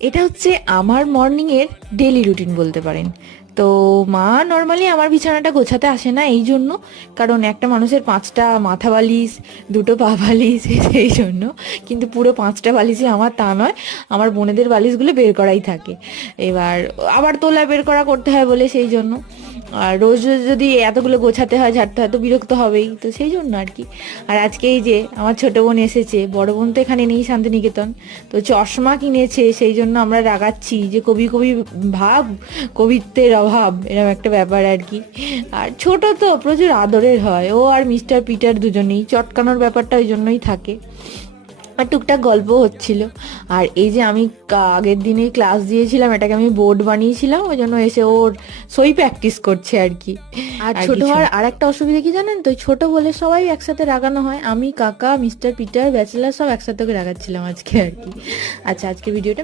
এটা হচ্ছে আমার মর্নিংয়ের ডেলি রুটিন বলতে পারেন। তো মা নর্মালি আমার বিছানাটা গোছাতে আসে না এই জন্য, কারণ একটা মানুষের 5টা মাথা বালিশ, 2টো পা বালিশ সেই জন্য। কিন্তু পুরো 5টা বালিশই আমার তা নয়, আমার বোনেদের বালিশগুলো বের করাই থাকে। এবার আবার তোলা বের করা করতে হয় বলে সেই জন্য। আর রোজ রোজ যদি এতগুলো গোছাতে হয় ঝাড়তে হয় তো বিরক্ত হবেই, তো সেই জন্য আর কি। আর আজকে এই যে আমার ছোট বোন এসেছে, বড় বোন তো এখানে নেই শান্তিনিকেতন, তো চশমা কিনেছে, সেই জন্য আমরা রাগাচ্ছি যে কবি কবি ভাব, কবিত্বের অভাব, এরকম একটা ব্যাপার আর কি। আর ছোট তো প্রচুর আদরের হয়, ও আর মিস্টার পিটার দুজনেই চটকানোর ব্যাপারটা ওই জন্যই থাকে। আর টুকটাক গল্প হচ্ছিল। আর এই যে আমি আগের দিনে ক্লাস দিয়েছিলাম, এটাকে আমি বোর্ড বানিয়েছিলাম, ওই জন্য এসে ওর সই প্র্যাকটিস করছে আর কি। আর ছোট হওয়ার আর একটা অসুবিধা কি জানেন তো, ছোট বলে সবাই একসাথে রাগানো হয়, আমি, কাকা, মিস্টার পিটার, ব্যাচেলার সব একসাথে করে রাগাচ্ছিলাম আজকে আর কি। আচ্ছা, আজকে ভিডিওটা